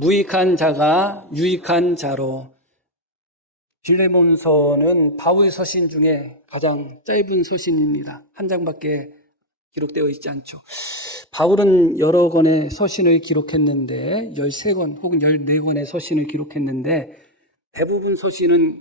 무익한 자가 유익한 자로. 빌레몬서는 바울 서신 중에 가장 짧은 서신입니다. 한 장밖에 기록되어 있지 않죠. 바울은 여러 권의 서신을 기록했는데 13권 혹은 14권의 서신을 기록했는데 대부분 서신은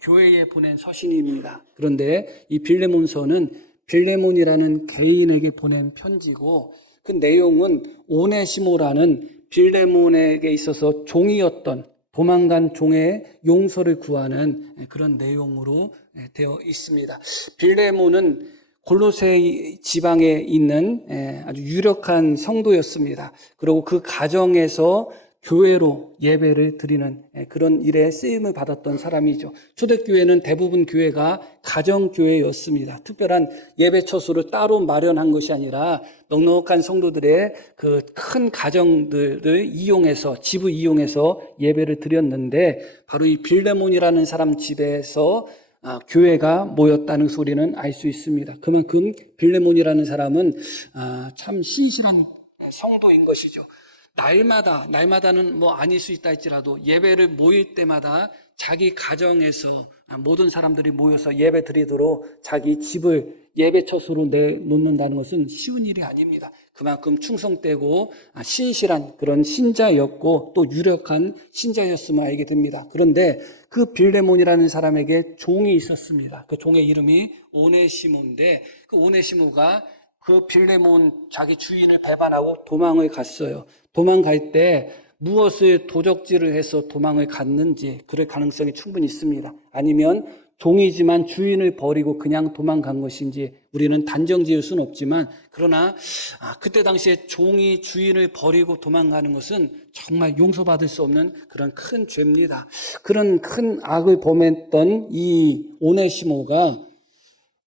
교회에 보낸 서신입니다. 그런데 이 빌레몬서는 빌레몬이라는 개인에게 보낸 편지고 그 내용은 오네시모라는 빌레몬에게 있어서 종이었던 도망간 종의 용서를 구하는 그런 내용으로 되어 있습니다. 빌레몬은 골로새 지방에 있는 아주 유력한 성도였습니다. 그리고 그 가정에서 교회로 예배를 드리는 그런 일에 쓰임을 받았던 사람이죠. 초대교회는 대부분 교회가 가정교회였습니다. 특별한 예배 처소를 따로 마련한 것이 아니라 넉넉한 성도들의 그 큰 가정들을 이용해서, 집을 이용해서 예배를 드렸는데 바로 이 빌레몬이라는 사람 집에서 교회가 모였다는 소리는 알 수 있습니다. 그만큼 빌레몬이라는 사람은 참 신실한 성도인 것이죠. 날마다는 뭐 아닐 수 있다 할지라도 예배를 모일 때마다 자기 가정에서 모든 사람들이 모여서 예배 드리도록 자기 집을 예배 처소로 내놓는다는 것은 쉬운 일이 아닙니다. 그만큼 충성되고 신실한 그런 신자였고 또 유력한 신자였음을 알게 됩니다. 그런데 그 빌레몬이라는 사람에게 종이 있었습니다. 그 종의 이름이 오네시모인데 그 오네시모가 그 빌레몬 자기 주인을 배반하고 도망을 갔어요. 도망갈 때 무엇을 도적질을 해서 도망을 갔는지 그럴 가능성이 충분히 있습니다. 아니면 종이지만 주인을 버리고 그냥 도망간 것인지 우리는 단정 지을 수는 없지만 그러나 그때 당시에 종이 주인을 버리고 도망가는 것은 정말 용서받을 수 없는 그런 큰 죄입니다. 그런 큰 악을 범했던 이 오네시모가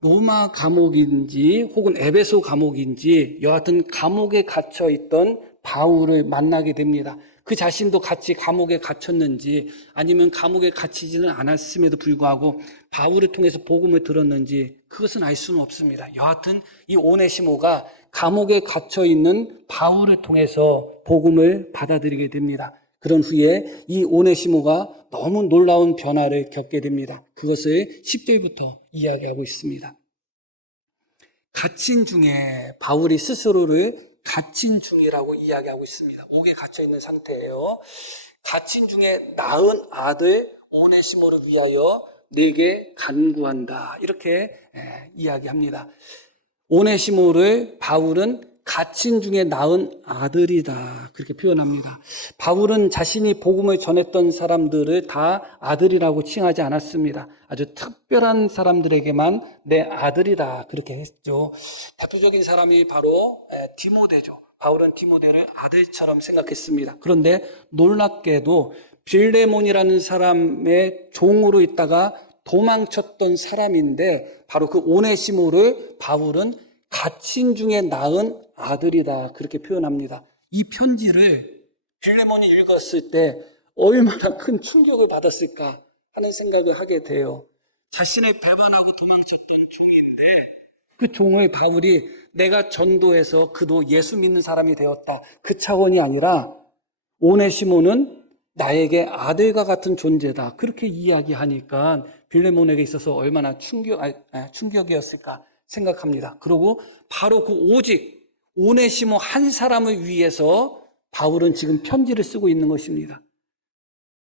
로마 감옥인지 혹은 에베소 감옥인지 여하튼 감옥에 갇혀 있던 바울을 만나게 됩니다. 그 자신도 같이 감옥에 갇혔는지 아니면 감옥에 갇히지는 않았음에도 불구하고 바울을 통해서 복음을 들었는지 그것은 알 수는 없습니다. 여하튼 이 오네시모가 감옥에 갇혀 있는 바울을 통해서 복음을 받아들이게 됩니다. 그런 후에 이 오네시모가 너무 놀라운 변화를 겪게 됩니다. 그것을 10절부터 이야기하고 있습니다. 갇힌 중에 바울이 스스로를 갇힌 중이라고 이야기하고 있습니다. 옥에 갇혀 있는 상태예요. 갇힌 중에 낳은 아들 오네시모를 위하여 내게 간구한다. 이렇게 이야기합니다. 오네시모를 바울은 갇힌 중에 낳은 아들이다. 그렇게 표현합니다. 바울은 자신이 복음을 전했던 사람들을 다 아들이라고 칭하지 않았습니다. 아주 특별한 사람들에게만 내 아들이다. 그렇게 했죠. 대표적인 사람이 바로 디모데죠. 바울은 디모데를 아들처럼 생각했습니다. 그런데 놀랍게도 빌레몬이라는 사람의 종으로 있다가 도망쳤던 사람인데 바로 그 오네시모를 바울은 갇힌 중에 낳은 아들이다. 그렇게 표현합니다. 이 편지를 빌레몬이 읽었을 때 얼마나 큰 충격을 받았을까 하는 생각을 하게 돼요. 자신을 배반하고 도망쳤던 종인데 그 종을 바울이 내가 전도해서 그도 예수 믿는 사람이 되었다. 그 차원이 아니라 오네시모는 나에게 아들과 같은 존재다. 그렇게 이야기하니까 빌레몬에게 있어서 얼마나 충격이었을까 생각합니다. 그리고 바로 그 오직 오네시모 한 사람을 위해서 바울은 지금 편지를 쓰고 있는 것입니다.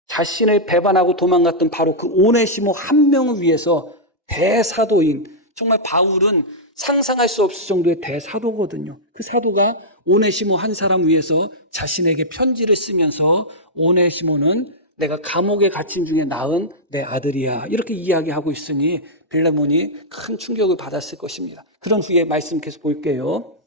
자신을 배반하고 도망갔던 바로 그 오네시모 한 명을 위해서 대사도인, 정말 바울은 상상할 수 없을 정도의 대사도거든요. 그 사도가 오네시모 한 사람 위해서 자신에게 편지를 쓰면서 오네시모는 내가 감옥에 갇힌 중에 낳은 내 아들이야. 이렇게 이야기하고 있으니 빌레몬이 큰 충격을 받았을 것입니다. 그런 후에 말씀 계속 볼게요.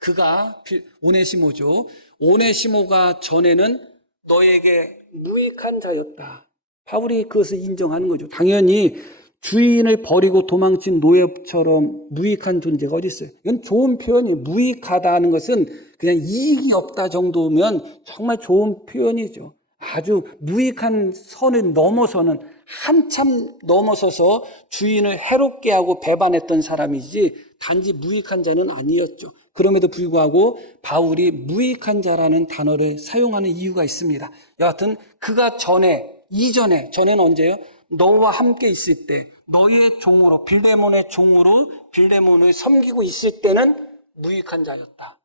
그가 오네시모죠. 오네시모가 전에는 너에게 무익한 자였다. 바울이 그것을 인정하는 거죠. 당연히 주인을 버리고 도망친 노예처럼 무익한 존재가 어디 있어요? 이건 좋은 표현이에요. 무익하다는 것은 그냥 이익이 없다 정도면 정말 좋은 표현이죠. 아주 무익한 선을 넘어서는 한참 넘어서서 주인을 해롭게 하고 배반했던 사람이지 단지 무익한 자는 아니었죠. 그럼에도 불구하고 바울이 무익한 자라는 단어를 사용하는 이유가 있습니다. 여하튼 그가 전에는 언제요? 너와 함께 있을 때, 너의 종으로, 빌레몬의 종으로 빌레몬을 섬기고 있을 때는 무익한 자였다.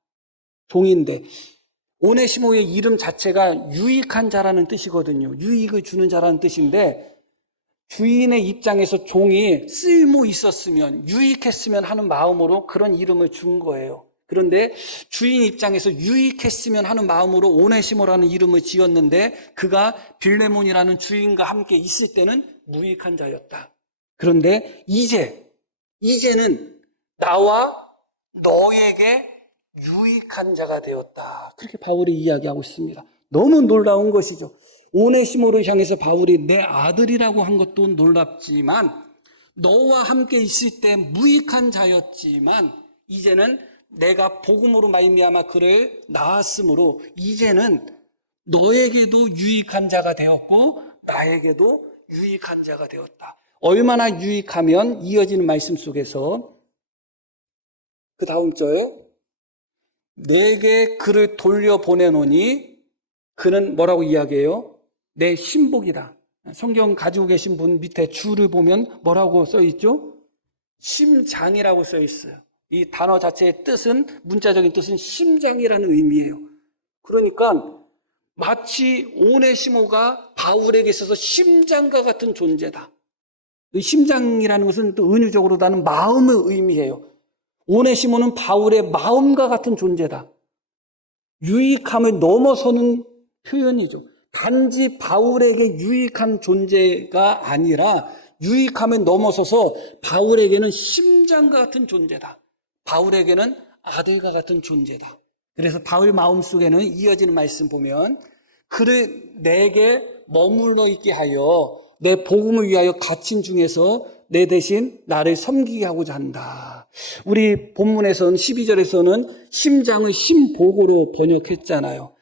종인데, 오네시모의 이름 자체가 유익한 자라는 뜻이거든요. 유익을 주는 자라는 뜻인데, 주인의 입장에서 종이 쓸모 있었으면, 유익했으면 하는 마음으로 그런 이름을 준 거예요. 그런데 주인 입장에서 유익했으면 하는 마음으로 오네시모라는 이름을 지었는데, 그가 빌레몬이라는 주인과 함께 있을 때는 무익한 자였다. 그런데 이제는 나와 너에게 유익한 자가 되었다. 그렇게 바울이 이야기하고 있습니다. 너무 놀라운 것이죠. 오네시모를 향해서 바울이 내 아들이라고 한 것도 놀랍지만, 너와 함께 있을 때 무익한 자였지만 이제는 내가 복음으로 말미암아 그를 낳았으므로 이제는 너에게도 유익한 자가 되었고 나에게도 유익한 자가 되었다. 얼마나 유익하면, 이어지는 말씀 속에서 그 다음 절에 내게 그를 돌려보내노니 그는 뭐라고 이야기해요? 내 신복이다. 성경 가지고 계신 분 밑에 줄을 보면 뭐라고 써있죠? 심장이라고 써있어요. 이 단어 자체의 뜻은, 문자적인 뜻은 심장이라는 의미예요. 그러니까 마치 오네시모가 바울에게 있어서 심장과 같은 존재다. 이 심장이라는 것은 또 은유적으로 다는 마음을 의미해요. 오네시모는 바울의 마음과 같은 존재다. 유익함을 넘어서는 표현이죠. 단지 바울에게 유익한 존재가 아니라 유익함을 넘어서서 바울에게는 심장과 같은 존재다. 바울에게는 아들과 같은 존재다. 그래서 바울 마음속에는 이어지는 말씀 보면 그를 내게 머물러 있게 하여 내 복음을 위하여 갇힌 중에서 내 대신 나를 섬기게 하고자 한다. 우리 본문에서는 12절에서는 심장을 심복으로 번역했잖아요.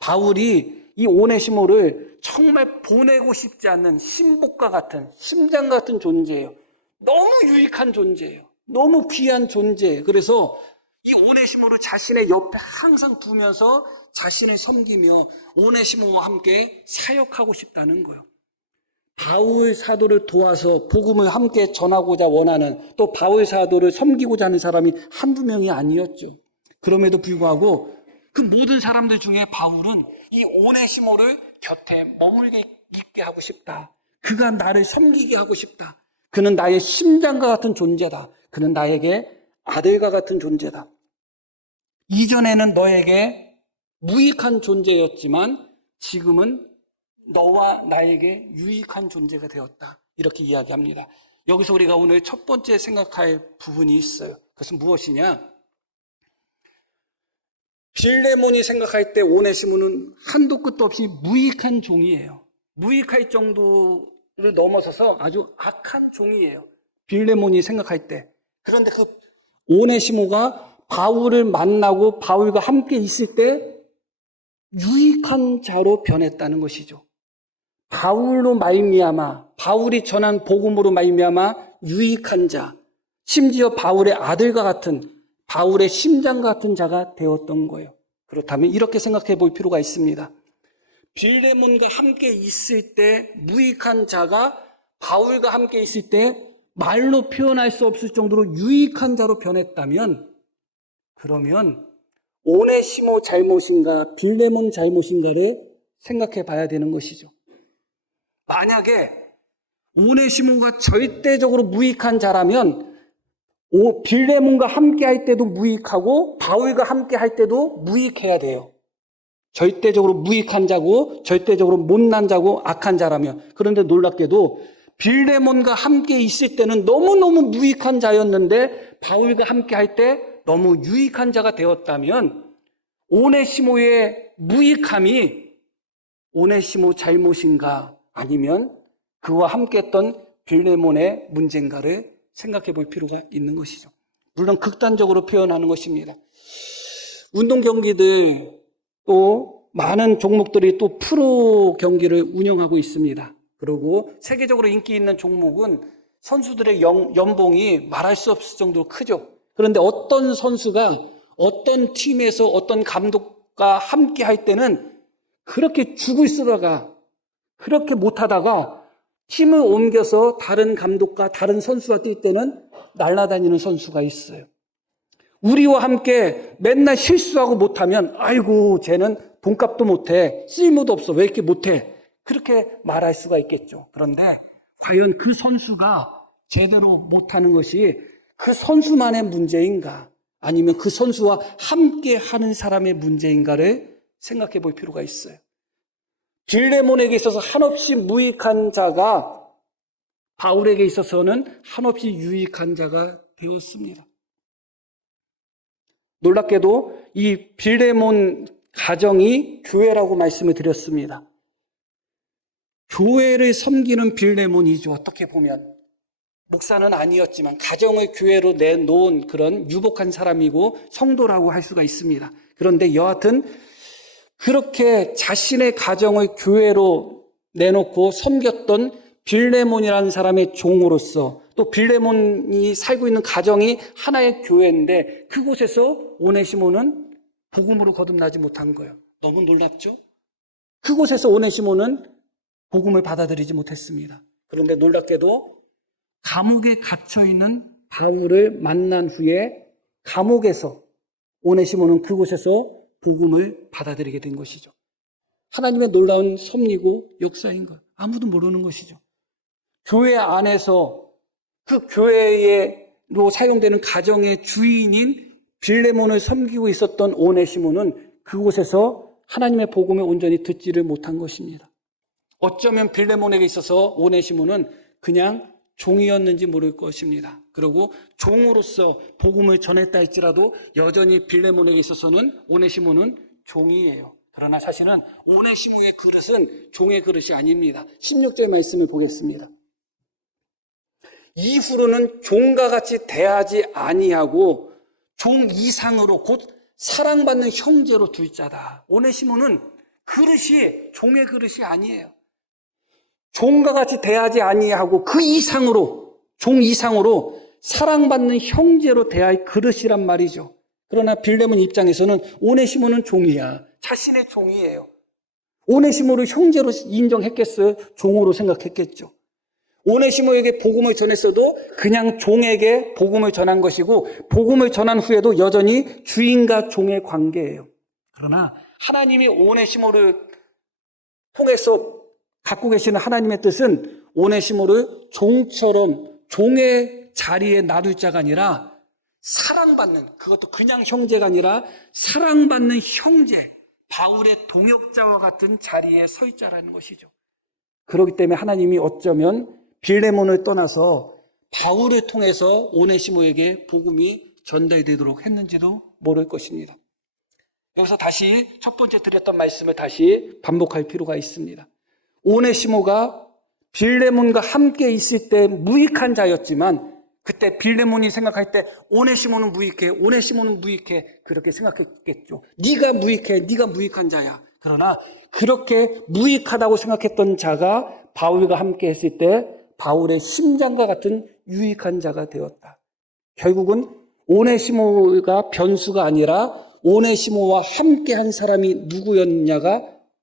바울이 이 오네시모를 정말 보내고 싶지 않는 심복과 같은, 심장 같은 존재예요. 너무 유익한 존재예요. 너무 귀한 존재예요. 그래서 이 오네시모를 자신의 옆에 항상 두면서 자신을 섬기며 오네시모와 함께 사역하고 싶다는 거예요. 바울 사도를 도와서 복음을 함께 전하고자 원하는, 또 바울 사도를 섬기고자 하는 사람이 한두 명이 아니었죠. 그럼에도 불구하고 그 모든 사람들 중에 바울은 이 오네시모를 곁에 머물게 있게 하고 싶다. 그가 나를 섬기게 하고 싶다. 그는 나의 심장과 같은 존재다. 그는 나에게 아들과 같은 존재다. 이전에는 너에게 무익한 존재였지만 지금은 너와 나에게 유익한 존재가 되었다. 이렇게 이야기합니다. 여기서 우리가 오늘 첫 번째 생각할 부분이 있어요. 그것은 무엇이냐? 빌레몬이 생각할 때 오네시모는 한도 끝도 없이 무익한 종이에요. 무익할 정도를 넘어서서 아주 악한 종이에요. 빌레몬이 생각할 때. 그런데 그 오네시모가 바울을 만나고 바울과 함께 있을 때 유익한 자로 변했다는 것이죠. 바울로 말미암아, 바울이 전한 복음으로 말미암아 유익한 자, 심지어 바울의 아들과 같은, 바울의 심장과 같은 자가 되었던 거예요. 그렇다면 이렇게 생각해 볼 필요가 있습니다. 빌레몬과 함께 있을 때 무익한 자가 바울과 함께 있을 때 말로 표현할 수 없을 정도로 유익한 자로 변했다면, 그러면 오네시모 잘못인가 빌레몬 잘못인가를 생각해 봐야 되는 것이죠. 만약에 오네시모가 절대적으로 무익한 자라면 빌레몬과 함께 할 때도 무익하고 바울과 함께 할 때도 무익해야 돼요. 절대적으로 무익한 자고 절대적으로 못난 자고 악한 자라면. 그런데 놀랍게도 빌레몬과 함께 있을 때는 너무너무 무익한 자였는데 바울과 함께 할 때 너무 유익한 자가 되었다면 오네시모의 무익함이 오네시모 잘못인가 아니면 그와 함께했던 빌레몬의 문제인가를 생각해 볼 필요가 있는 것이죠. 물론 극단적으로 표현하는 것입니다. 운동 경기들 또 많은 종목들이 또 프로 경기를 운영하고 있습니다. 그리고 세계적으로 인기 있는 종목은 선수들의 연봉이 말할 수 없을 정도로 크죠. 그런데 어떤 선수가 어떤 팀에서 어떤 감독과 함께 할 때는 그렇게 죽을 쓰다가 그렇게 못하다가 팀을 옮겨서 다른 감독과 다른 선수가 뛸 때는 날아다니는 선수가 있어요. 우리와 함께 맨날 실수하고 못하면 아이고 쟤는 돈값도 못해, 쓸모도 없어, 왜 이렇게 못해, 그렇게 말할 수가 있겠죠. 그런데 과연 그 선수가 제대로 못하는 것이 그 선수만의 문제인가, 아니면 그 선수와 함께 하는 사람의 문제인가를 생각해 볼 필요가 있어요. 빌레몬에게 있어서 한없이 무익한 자가 바울에게 있어서는 한없이 유익한 자가 되었습니다. 놀랍게도 이 빌레몬 가정이 교회라고 말씀을 드렸습니다. 교회를 섬기는 빌레몬이죠. 어떻게 보면 목사는 아니었지만 가정을 교회로 내놓은 그런 유복한 사람이고 성도라고 할 수가 있습니다. 그런데 여하튼 그렇게 자신의 가정을 교회로 내놓고 섬겼던 빌레몬이라는 사람의 종으로서, 또 빌레몬이 살고 있는 가정이 하나의 교회인데 그곳에서 오네시모는 복음으로 거듭나지 못한 거예요. 너무 놀랍죠? 그곳에서 오네시모는 복음을 받아들이지 못했습니다. 그런데 놀랍게도 감옥에 갇혀있는 바울을 만난 후에 감옥에서 오네시모는 그곳에서 복음을 받아들이게 된 것이죠. 하나님의 놀라운 섭리고 역사인 것, 아무도 모르는 것이죠. 교회 안에서 그 교회로 사용되는 가정의 주인인 빌레몬을 섬기고 있었던 오네시모는 그곳에서 하나님의 복음을 온전히 듣지를 못한 것입니다. 어쩌면 빌레몬에게 있어서 오네시모는 그냥 종이었는지 모를 것입니다. 그리고 종으로서 복음을 전했다 할지라도 여전히 빌레몬에게 있어서는 오네시모는 종이에요. 그러나 사실은 오네시모의 그릇은 종의 그릇이 아닙니다. 16절 말씀을 보겠습니다. 이후로는 종과 같이 대하지 아니하고 종 이상으로 곧 사랑받는 형제로 둘 자다. 오네시모는 그릇이 종의 그릇이 아니에요. 종과 같이 대하지 아니하고 그 이상으로, 종 이상으로 사랑받는 형제로 대할 그릇이란 말이죠. 그러나 빌레몬 입장에서는 오네시모는 종이야. 자신의 종이에요. 오네시모를 형제로 인정했겠어요? 종으로 생각했겠죠. 오네시모에게 복음을 전했어도 그냥 종에게 복음을 전한 것이고, 복음을 전한 후에도 여전히 주인과 종의 관계예요. 그러나 하나님이 오네시모를 통해서 갖고 계시는 하나님의 뜻은 오네시모를 종처럼 종의 자리에 놔둘 자가 아니라 사랑받는, 그것도 그냥 형제가 아니라 사랑받는 형제, 바울의 동역자와 같은 자리에 서 있자라는 것이죠. 그렇기 때문에 하나님이 어쩌면 빌레몬을 떠나서 바울을 통해서 오네시모에게 복음이 전달되도록 했는지도 모를 것입니다. 여기서 다시 첫 번째 드렸던 말씀을 다시 반복할 필요가 있습니다. 오네시모가 빌레몬과 함께 있을 때 무익한 자였지만 그때 빌레몬이 생각할 때 오네시모는 무익해 그렇게 생각했겠죠. 네가 무익해, 네가 무익한 자야. 그러나 그렇게 무익하다고 생각했던 자가 바울과 함께 했을 때 바울의 심장과 같은 유익한 자가 되었다. 결국은 오네시모가 변수가 아니라 오네시모와 함께한 사람이 누구였냐가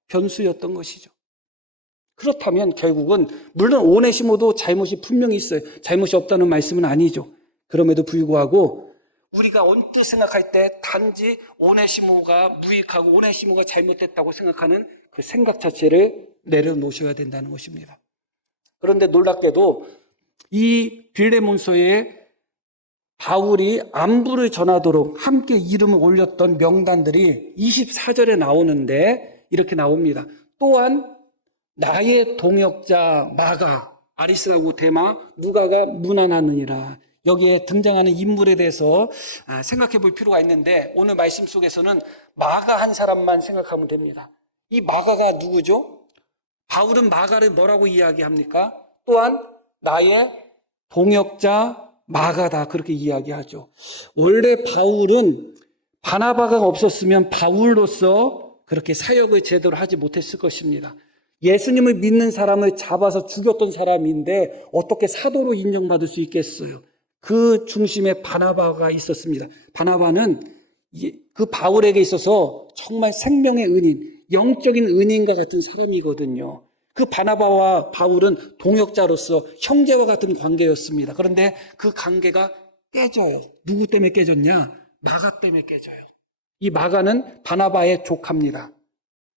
변수였던 것이죠. 그렇다면 결국은 물론 오네시모도 잘못이 분명히 있어요. 잘못이 없다는 말씀은 아니죠. 그럼에도 불구하고 우리가 언뜻 생각할 때 단지 오네시모가 무익하고 오네시모가 잘못됐다고 생각하는 그 생각 자체를 내려놓으셔야 된다는 것입니다. 그런데 놀랍게도 이 빌레몬서에 바울이 안부를 전하도록 함께 이름을 올렸던 명단들이 24절에 나오는데 이렇게 나옵니다. 또한 나의 동역자 마가, 아리스하고 데마, 누가가 문안하느니라. 여기에 등장하는 인물에 대해서 생각해 볼 필요가 있는데 오늘 말씀 속에서는 마가 한 사람만 생각하면 됩니다. 이 마가가 누구죠? 바울은 마가를 뭐라고 이야기합니까? 또한 나의 동역자 마가다 그렇게 이야기하죠. 원래 바울은 바나바가 없었으면 바울로서 그렇게 사역을 제대로 하지 못했을 것입니다. 예수님을 믿는 사람을 잡아서 죽였던 사람인데 어떻게 사도로 인정받을 수 있겠어요? 그 중심에 바나바가 있었습니다. 바나바는 그 바울에게 있어서 정말 생명의 은인, 영적인 은인과 같은 사람이거든요. 그 바나바와 바울은 동역자로서 형제와 같은 관계였습니다. 그런데 그 관계가 깨져요. 누구 때문에 깨졌냐? 마가 때문에 깨져요. 이 마가는 바나바의 조카입니다.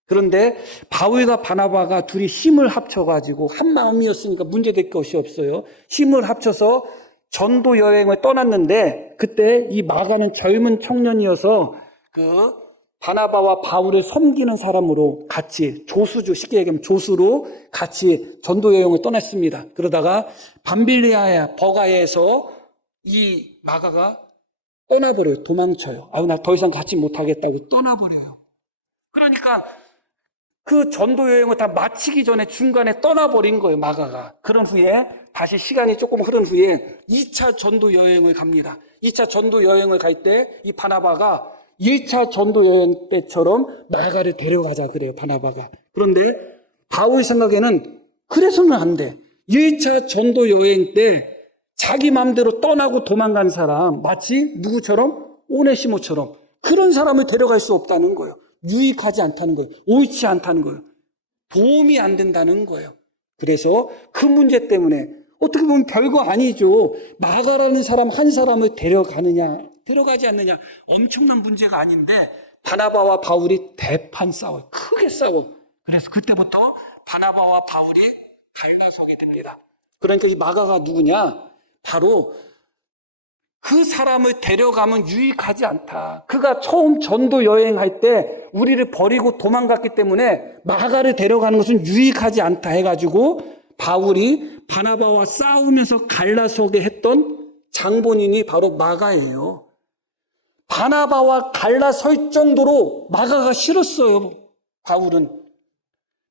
그런데 바울과 바나바가 둘이 힘을 합쳐가지고 한 마음이었으니까 문제될 것이 없어요. 힘을 합쳐서 전도 여행을 떠났는데 그때 이 마가는 젊은 청년이어서 그 바나바와 바울을 섬기는 사람으로 같이 조수주, 쉽게 얘기하면 조수로 같이 전도 여행을 떠났습니다. 그러다가 밤빌리아의 버가에서 이 마가가 떠나버려요. 도망쳐요. 나 더 이상 같이 못하겠다고 떠나버려요. 그러니까 그 전도 여행을 다 마치기 전에 중간에 떠나버린 거예요, 마가가. 그런 후에 다시 시간이 조금 흐른 후에 2차 전도 여행을 갑니다. 2차 전도 여행을 갈 때 이 바나바가 1차 전도 여행 때처럼 마가를 데려가자 그래요, 바나바가. 그런데 바울 생각에는 그래서는 안 돼. 1차 전도 여행 때 자기 마음대로 떠나고 도망간 사람, 마치 누구처럼? 오네시모처럼. 그런 사람을 데려갈 수 없다는 거예요. 유익하지 않다는 거예요. 옳지 않다는 거예요. 도움이 안 된다는 거예요. 그래서 그 문제 때문에 어떻게 보면 별거 아니죠. 마가라는 사람 한 사람을 데려가느냐, 데려가지 않느냐 엄청난 문제가 아닌데 바나바와 바울이 대판 싸워요. 크게 싸워. 그래서 그때부터 바나바와 바울이 갈라서게 됩니다. 그러니까 이 마가가 누구냐? 바로 그 사람을 데려가면 유익하지 않다. 그가 처음 전도 여행할 때 우리를 버리고 도망갔기 때문에 마가를 데려가는 것은 유익하지 않다 해가지고 바울이 바나바와 싸우면서 갈라서게 했던 장본인이 바로 마가예요. 바나바와 갈라설 정도로 마가가 싫었어요. 바울은.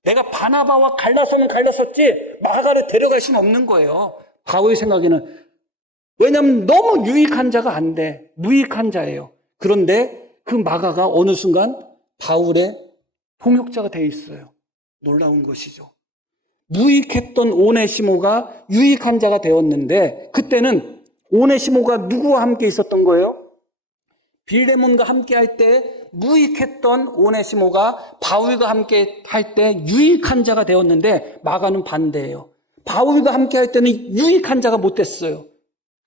내가 바나바와 갈라서면 갈라섰지 마가를 데려갈 수는 없는 거예요. 바울 생각에는. 왜냐하면 너무 유익한 자가 안 돼. 무익한 자예요. 그런데 그 마가가 어느 순간 바울의 동역자가 되어 있어요. 놀라운 것이죠. 무익했던 오네시모가 유익한 자가 되었는데 그때는 오네시모가 누구와 함께 있었던 거예요? 빌레몬과 함께 할 때 무익했던 오네시모가 바울과 함께 할 때 유익한 자가 되었는데 마가는 반대예요. 바울과 함께 할 때는 유익한 자가 못 됐어요.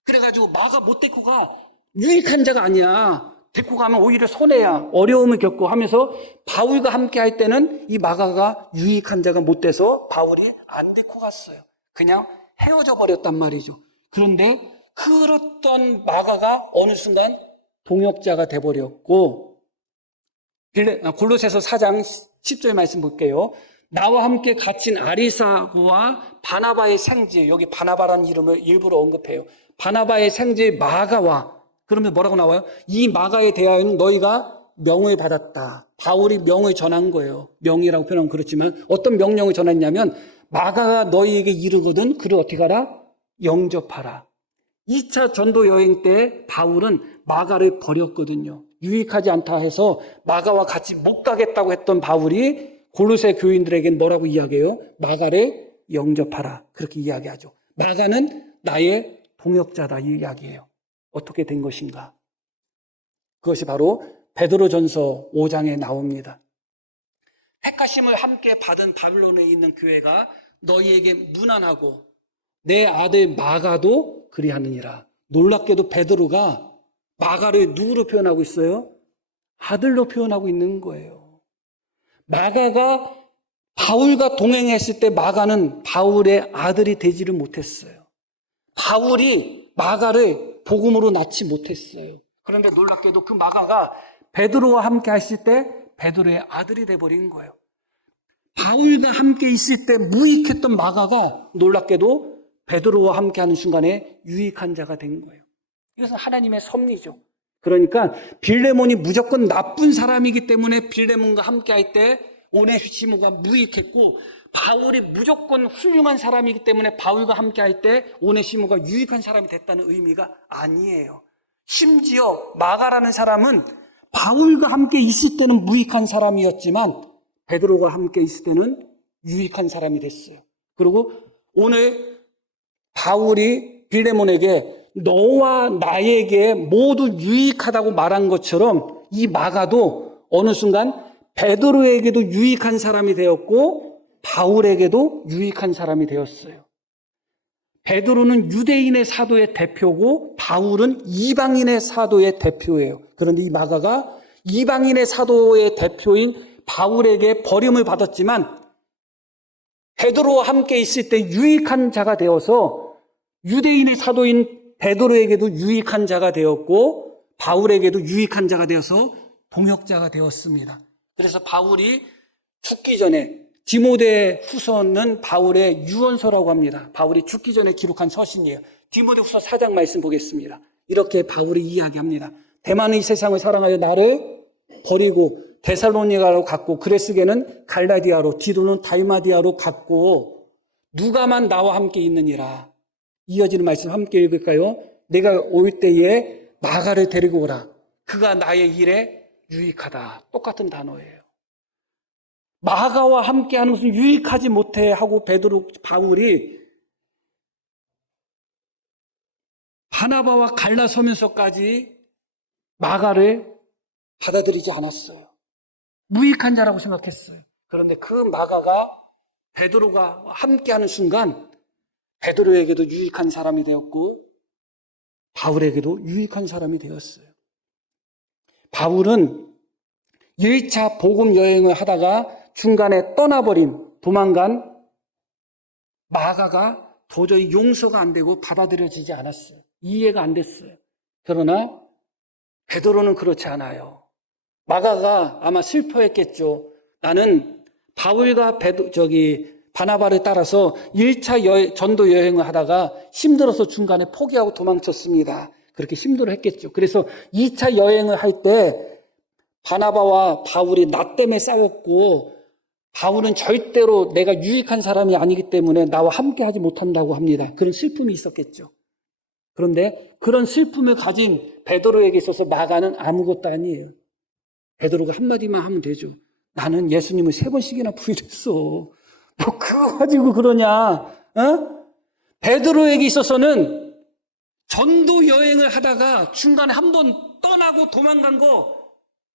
그래가지고 마가 못 데리고 가. 유익한 자가 아니야. 데리고 가면 오히려 손해야. 어려움을 겪고 하면서 바울과 함께 할 때는 이 마가가 유익한 자가 못 돼서 바울이 안 데리고 갔어요. 그냥 헤어져 버렸단 말이죠. 그런데 그렇던 마가가 어느 순간 동역자가 돼버렸고 골로새서 4장 10절 말씀 볼게요. 나와 함께 갇힌 아리사고와 바나바의 생지, 여기 바나바라는 이름을 일부러 언급해요. 바나바의 생지 마가와, 그러면 뭐라고 나와요? 이 마가에 대하여는 너희가 명을 받았다. 바울이 명을 전한 거예요. 명이라고 표현하면 그렇지만 어떤 명령을 전했냐면 마가가 너희에게 이르거든 그를 어떻게 하라? 영접하라. 2차 전도 여행 때 바울은 마가를 버렸거든요. 유익하지 않다 해서 마가와 같이 못 가겠다고 했던 바울이 골로새 교인들에게는 뭐라고 이야기해요? 마가를 영접하라. 그렇게 이야기하죠. 마가는 나의 동역자다 이 이야기예요. 어떻게 된 것인가? 그것이 바로 베드로전서 5장에 나옵니다. 택하심을 함께 받은 바빌론에 있는 교회가 너희에게 무난하고 내 아들 마가도 그리하느니라. 놀랍게도 베드로가 마가를 누구로 표현하고 있어요? 아들로 표현하고 있는 거예요. 마가가 바울과 동행했을 때 마가는 바울의 아들이 되지를 못했어요. 바울이 마가를 복음으로 낳지 못했어요. 그런데 놀랍게도 그 마가가 베드로와 함께 했을 때 베드로의 아들이 돼버린 거예요. 바울과 함께 있을 때 무익했던 마가가 놀랍게도 베드로와 함께하는 순간에 유익한 자가 된 거예요. 이것은 하나님의 섭리죠. 그러니까 빌레몬이 무조건 나쁜 사람이기 때문에 빌레몬과 함께할 때 오네시모가 무익했고 바울이 무조건 훌륭한 사람이기 때문에 바울과 함께할 때 오네시모가 유익한 사람이 됐다는 의미가 아니에요. 심지어 마가라는 사람은 바울과 함께 있을 때는 무익한 사람이었지만 베드로가 함께 있을 때는 유익한 사람이 됐어요. 그리고 오늘 바울이 빌레몬에게 너와 나에게 모두 유익하다고 말한 것처럼 이 마가도 어느 순간 베드로에게도 유익한 사람이 되었고 바울에게도 유익한 사람이 되었어요. 베드로는 유대인의 사도의 대표고 바울은 이방인의 사도의 대표예요. 그런데 이 마가가 이방인의 사도의 대표인 바울에게 버림을 받았지만 베드로와 함께 있을 때 유익한 자가 되어서 유대인의 사도인 베드로에게도 유익한 자가 되었고 바울에게도 유익한 자가 되어서 동역자가 되었습니다. 그래서 바울이 죽기 전에 디모데 후서는 바울의 유언서라고 합니다. 바울이 죽기 전에 기록한 서신이에요. 디모데 후서 4장 말씀 보겠습니다. 이렇게 바울이 이야기합니다. 대만은 이 세상을 사랑하여 나를 버리고 데살로니가로 갔고 그레스게는 갈라디아로 디도는 달마디아로 갔고 누가만 나와 함께 있느니라. 이어지는 말씀 함께 읽을까요? 내가 올 때에 마가를 데리고 오라. 그가 나의 일에 유익하다. 똑같은 단어예요. 마가와 함께하는 것은 유익하지 못해 하고 바울이 바나바와 갈라서면서까지 마가를 받아들이지 않았어요. 무익한 자라고 생각했어요. 그런데 그 마가가 베드로가 함께하는 순간 베드로에게도 유익한 사람이 되었고 바울에게도 유익한 사람이 되었어요. 바울은 1차 복음 여행을 하다가 중간에 떠나버린 도망간 마가가 도저히 용서가 안 되고 받아들여지지 않았어요. 이해가 안 됐어요. 그러나 베드로는 그렇지 않아요. 마가가 아마 슬퍼했겠죠. 나는 바울과 바나바를 따라서 1차 전도 여행을 하다가 힘들어서 중간에 포기하고 도망쳤습니다. 그렇게 힘들어했겠죠. 그래서 2차 여행을 할 때 바나바와 바울이 나 때문에 싸웠고 바울은 절대로 내가 유익한 사람이 아니기 때문에 나와 함께 하지 못한다고 합니다. 그런 슬픔이 있었겠죠. 그런데 그런 슬픔을 가진 베드로에게 있어서 마가는 아무것도 아니에요. 베드로가 한마디만 하면 되죠. 나는 예수님을 3번씩이나 부인했어. 뭐 그거 가지고 그러냐? 어? 베드로에게 있어서는 전도 여행을 하다가 중간에 한 번 떠나고 도망간 거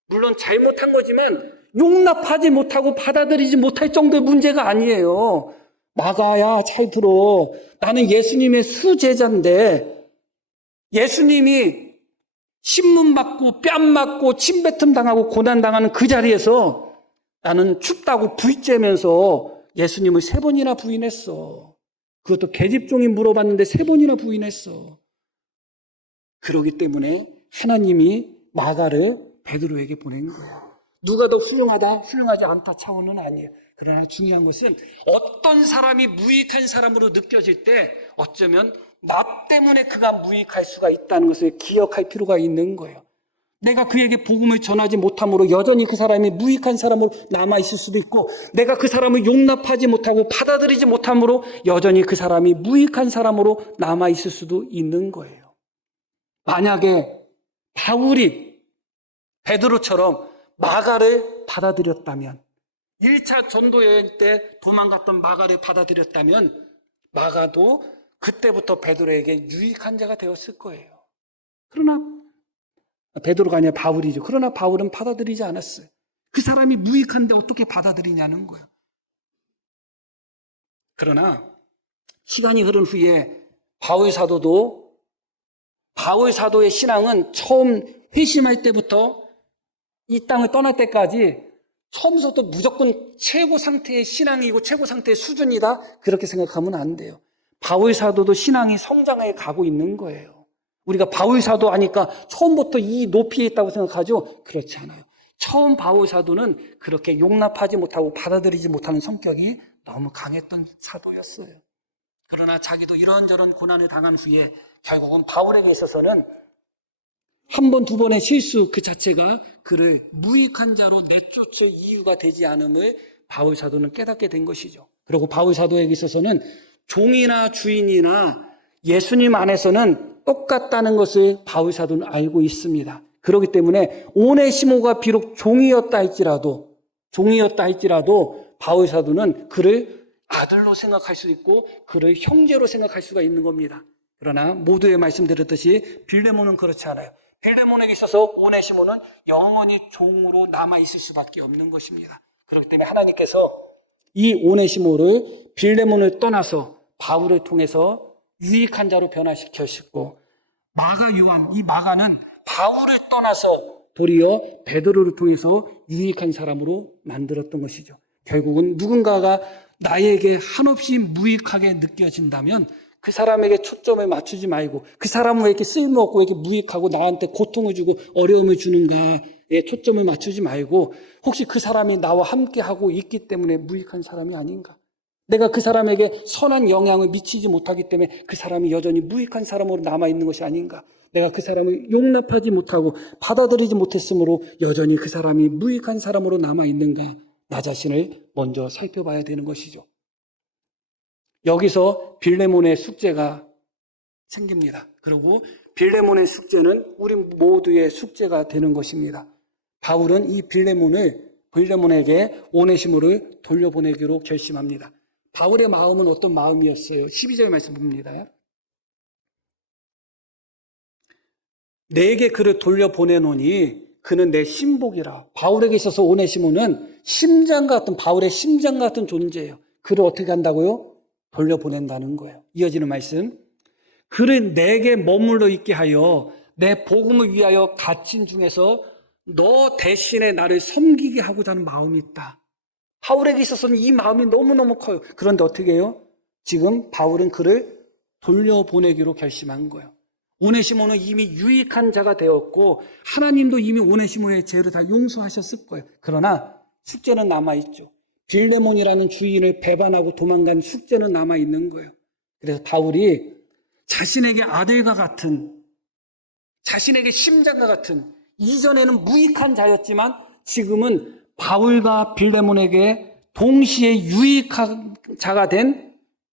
물론 잘못한 거지만 용납하지 못하고 받아들이지 못할 정도의 문제가 아니에요. 마가야 잘 들어. 나는 예수님의 수제자인데 예수님이 신문 맞고 뺨 맞고 침뱉음 당하고 고난 당하는 그 자리에서 나는 춥다고 부이째면서 예수님을 3번이나 부인했어. 그것도 계집종이 물어봤는데 3번이나 부인했어. 그러기 때문에 하나님이 마가를 베드로에게 보낸 거예요. 누가 더 훌륭하다, 훌륭하지 않다 차원은 아니에요. 그러나 중요한 것은 어떤 사람이 무익한 사람으로 느껴질 때 어쩌면 나 때문에 그가 무익할 수가 있다는 것을 기억할 필요가 있는 거예요. 내가 그에게 복음을 전하지 못함으로 여전히 그 사람이 무익한 사람으로 남아있을 수도 있고 내가 그 사람을 용납하지 못하고 받아들이지 못함으로 여전히 그 사람이 무익한 사람으로 남아있을 수도 있는 거예요. 만약에 바울이 베드로처럼 마가를 받아들였다면 1차 전도 여행 때 도망갔던 마가를 받아들였다면 마가도 그때부터 베드로에게 유익한 자가 되었을 거예요. 그러나 베드로가 아니라 바울이죠. 그러나 바울은 받아들이지 않았어요. 그 사람이 무익한데 어떻게 받아들이냐는 거예요. 그러나 시간이 흐른 후에 바울 사도의 신앙은 처음 회심할 때부터 이 땅을 떠날 때까지 처음부터 무조건 최고 상태의 신앙이고 최고 상태의 수준이다 그렇게 생각하면 안 돼요. 바울 사도도 신앙이 성장해 가고 있는 거예요. 우리가 바울 사도 하니까 처음부터 이 높이에 있다고 생각하죠? 그렇지 않아요. 처음 바울 사도는 그렇게 용납하지 못하고 받아들이지 못하는 성격이 너무 강했던 사도였어요. 그러나 자기도 이런저런 고난을 당한 후에 결국은 바울에게 있어서는 한 번, 두 번의 실수 그 자체가 그를 무익한 자로 내쫓을 이유가 되지 않음을 바울 사도는 깨닫게 된 것이죠. 그리고 바울 사도에게 있어서는 종이나 주인이나 예수님 안에서는 똑같다는 것을 바울 사도는 알고 있습니다. 그렇기 때문에 오네시모가 비록 종이었다 할지라도 바울 사도는 그를 아들로 생각할 수 있고 그를 형제로 생각할 수가 있는 겁니다. 그러나 모두의 말씀드렸듯이 빌레몬은 그렇지 않아요. 빌레몬에게 있어서 오네시모는 영원히 종으로 남아있을 수밖에 없는 것입니다. 그렇기 때문에 하나님께서 이 오네시모를 빌레몬을 떠나서 바울을 통해서 유익한 자로 변화시키시고, 마가 요한, 이 마가는 바울을 떠나서 도리어 베드로를 통해서 유익한 사람으로 만들었던 것이죠. 결국은 누군가가 나에게 한없이 무익하게 느껴진다면 그 사람에게 초점을 맞추지 말고, 그 사람은 왜 이렇게 쓸모없고 왜 이렇게 무익하고 나한테 고통을 주고 어려움을 주는가에 초점을 맞추지 말고, 혹시 그 사람이 나와 함께하고 있기 때문에 무익한 사람이 아닌가? 내가 그 사람에게 선한 영향을 미치지 못하기 때문에 그 사람이 여전히 무익한 사람으로 남아있는 것이 아닌가? 내가 그 사람을 용납하지 못하고 받아들이지 못했으므로 여전히 그 사람이 무익한 사람으로 남아있는가? 나 자신을 먼저 살펴봐야 되는 것이죠. 여기서 빌레몬의 숙제가 생깁니다. 그리고 빌레몬의 숙제는 우리 모두의 숙제가 되는 것입니다. 바울은 이 빌레몬에게 오네시모를 돌려보내기로 결심합니다. 바울의 마음은 어떤 마음이었어요? 12절 말씀 봅니다. 내게 그를 돌려보내노니 그는 내 신복이라. 바울에게 있어서 오네시모는 바울의 심장 같은 존재예요. 그를 어떻게 한다고요? 돌려보낸다는 거예요. 이어지는 말씀. 그를 내게 머물러 있게 하여 내 복음을 위하여 갇힌 중에서 너 대신에 나를 섬기게 하고자 하는 마음이 있다. 바울에게 있어서는 이 마음이 너무너무 커요. 그런데 어떻게 해요? 지금 바울은 그를 돌려보내기로 결심한 거예요. 오네시모는 이미 유익한 자가 되었고 하나님도 이미 오네시모의 죄를 다 용서하셨을 거예요. 그러나 숙제는 남아있죠. 빌레몬이라는 주인을 배반하고 도망간 숙제는 남아있는 거예요. 그래서 바울이 자신에게 아들과 같은, 자신에게 심장과 같은, 이전에는 무익한 자였지만 지금은 바울과 빌레몬에게 동시에 유익한 자가 된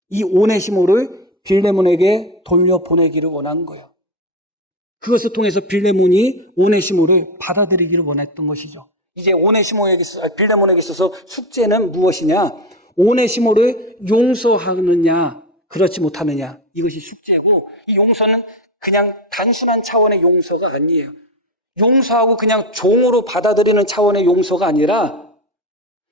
이 오네시모를 빌레몬에게 돌려보내기를 원한 거예요. 그것을 통해서 빌레몬이 오네시모를 받아들이기를 원했던 것이죠. 이제 빌레몬에게 있어서 숙제는 무엇이냐? 오네시모를 용서하느냐, 그렇지 못하느냐. 이것이 숙제고, 이 용서는 그냥 단순한 차원의 용서가 아니에요. 용서하고 그냥 종으로 받아들이는 차원의 용서가 아니라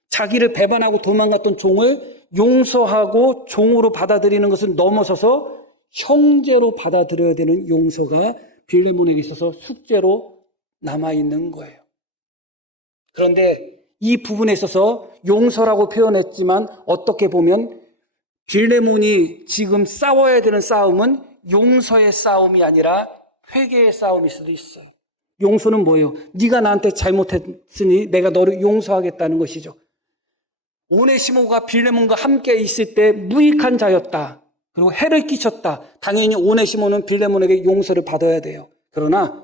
자기를 배반하고 도망갔던 종을 용서하고 종으로 받아들이는 것을 넘어서서 형제로 받아들여야 되는 용서가 빌레몬에게 있어서 숙제로 남아있는 거예요. 그런데 이 부분에 있어서 용서라고 표현했지만 어떻게 보면 빌레몬이 지금 싸워야 되는 싸움은 용서의 싸움이 아니라 회개의 싸움일 수도 있어요. 용서는 뭐예요? 네가 나한테 잘못했으니 내가 너를 용서하겠다는 것이죠. 오네시모가 빌레몬과 함께 있을 때 무익한 자였다. 그리고 해를 끼쳤다. 당연히 오네시모는 빌레몬에게 용서를 받아야 돼요. 그러나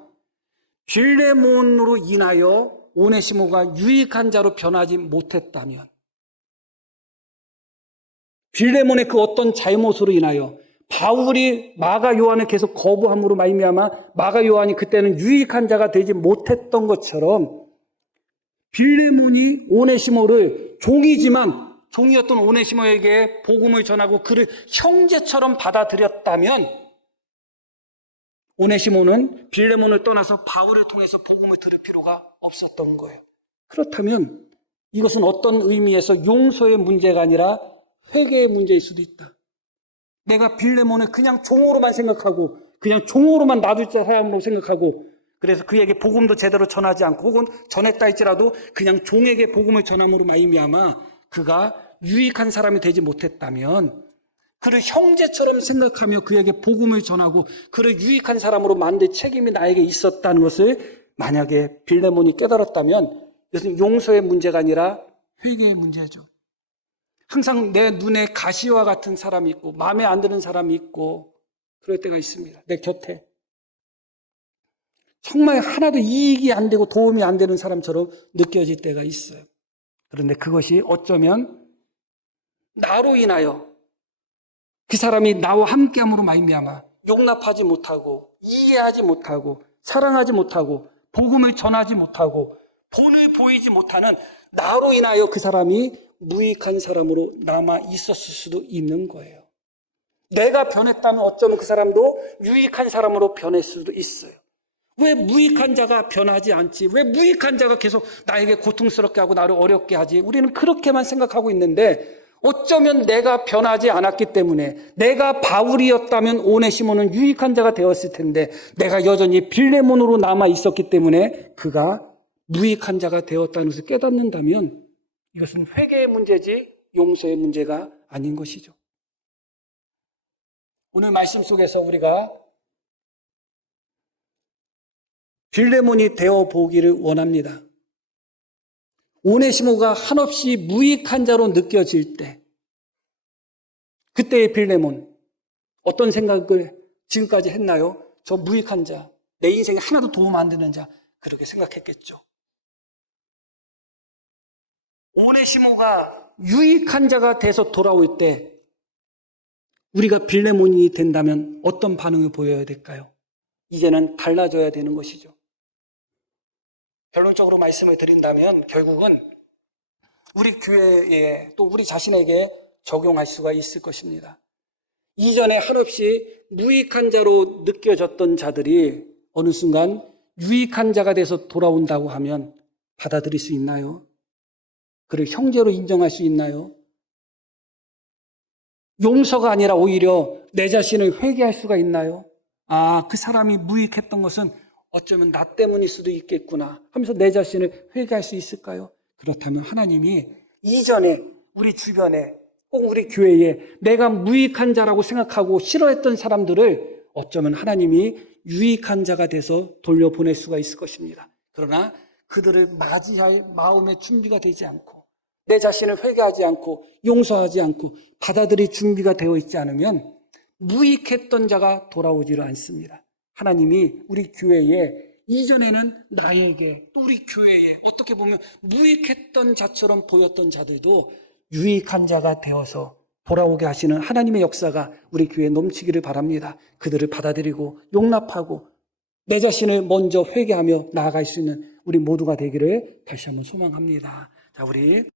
빌레몬으로 인하여 오네시모가 유익한 자로 변하지 못했다면, 빌레몬의 그 어떤 잘못으로 인하여 바울이 마가 요한을 계속 거부함으로 말미암아 마가 요한이 그때는 유익한 자가 되지 못했던 것처럼 빌레몬이 오네시모를 종이었던 오네시모에게 복음을 전하고 그를 형제처럼 받아들였다면 오네시모는 빌레몬을 떠나서 바울을 통해서 복음을 들을 필요가 없었던 거예요. 그렇다면 이것은 어떤 의미에서 용서의 문제가 아니라 회개의 문제일 수도 있다. 내가 빌레몬을 그냥 종으로만 생각하고 그냥 종으로만 놔둘 사람으로 생각하고 그래서 그에게 복음도 제대로 전하지 않고 혹은 전했다 할지라도 그냥 종에게 복음을 전함으로 말미암아 그가 유익한 사람이 되지 못했다면 그를 형제처럼 생각하며 그에게 복음을 전하고 그를 유익한 사람으로 만들 책임이 나에게 있었다는 것을 만약에 빌레몬이 깨달았다면 이것은 용서의 문제가 아니라 회개의 문제죠. 항상 내 눈에 가시와 같은 사람이 있고 마음에 안 드는 사람이 있고 그럴 때가 있습니다. 내 곁에 정말 하나도 이익이 안 되고 도움이 안 되는 사람처럼 느껴질 때가 있어요. 그런데 그것이 어쩌면 나로 인하여 그 사람이 나와 함께함으로 말미암아 용납하지 못하고 이해하지 못하고 사랑하지 못하고 복음을 전하지 못하고 본을 보이지 못하는 나로 인하여 그 사람이 무익한 사람으로 남아 있었을 수도 있는 거예요. 내가 변했다면 어쩌면 그 사람도 유익한 사람으로 변할 수도 있어요. 왜 무익한 자가 변하지 않지? 왜 무익한 자가 계속 나에게 고통스럽게 하고 나를 어렵게 하지? 우리는 그렇게만 생각하고 있는데 어쩌면 내가 변하지 않았기 때문에 내가 바울이었다면 오네시모는 유익한 자가 되었을 텐데 내가 여전히 빌레몬으로 남아 있었기 때문에 그가 무익한 자가 되었다는 것을 깨닫는다면 이것은 회개의 문제지 용서의 문제가 아닌 것이죠. 오늘 말씀 속에서 우리가 빌레몬이 되어 보기를 원합니다. 오네시모가 한없이 무익한 자로 느껴질 때 그때의 빌레몬 어떤 생각을 지금까지 했나요? 저 무익한 자, 내 인생에 하나도 도움 안 되는 자 그렇게 생각했겠죠. 오네시모가 유익한 자가 돼서 돌아올 때 우리가 빌레몬이 된다면 어떤 반응을 보여야 될까요? 이제는 달라져야 되는 것이죠. 결론적으로 말씀을 드린다면 결국은 우리 교회에 또 우리 자신에게 적용할 수가 있을 것입니다. 이전에 한없이 무익한 자로 느껴졌던 자들이 어느 순간 유익한 자가 돼서 돌아온다고 하면 받아들일 수 있나요? 그를 형제로 인정할 수 있나요? 용서가 아니라 오히려 내 자신을 회개할 수가 있나요? 아, 그 사람이 무익했던 것은 어쩌면 나 때문일 수도 있겠구나 하면서 내 자신을 회개할 수 있을까요? 그렇다면 하나님이 이전에 우리 주변에 꼭 우리 교회에 내가 무익한 자라고 생각하고 싫어했던 사람들을 어쩌면 하나님이 유익한 자가 돼서 돌려보낼 수가 있을 것입니다. 그러나 그들을 맞이할 마음의 준비가 되지 않고 내 자신을 회개하지 않고 용서하지 않고 받아들일 준비가 되어 있지 않으면 무익했던 자가 돌아오지를 않습니다. 하나님이 우리 교회에 이전에는 나에게 또 우리 교회에 어떻게 보면 무익했던 자처럼 보였던 자들도 유익한 자가 되어서 돌아오게 하시는 하나님의 역사가 우리 교회에 넘치기를 바랍니다. 그들을 받아들이고 용납하고 내 자신을 먼저 회개하며 나아갈 수 있는 우리 모두가 되기를 다시 한번 소망합니다. 자, 우리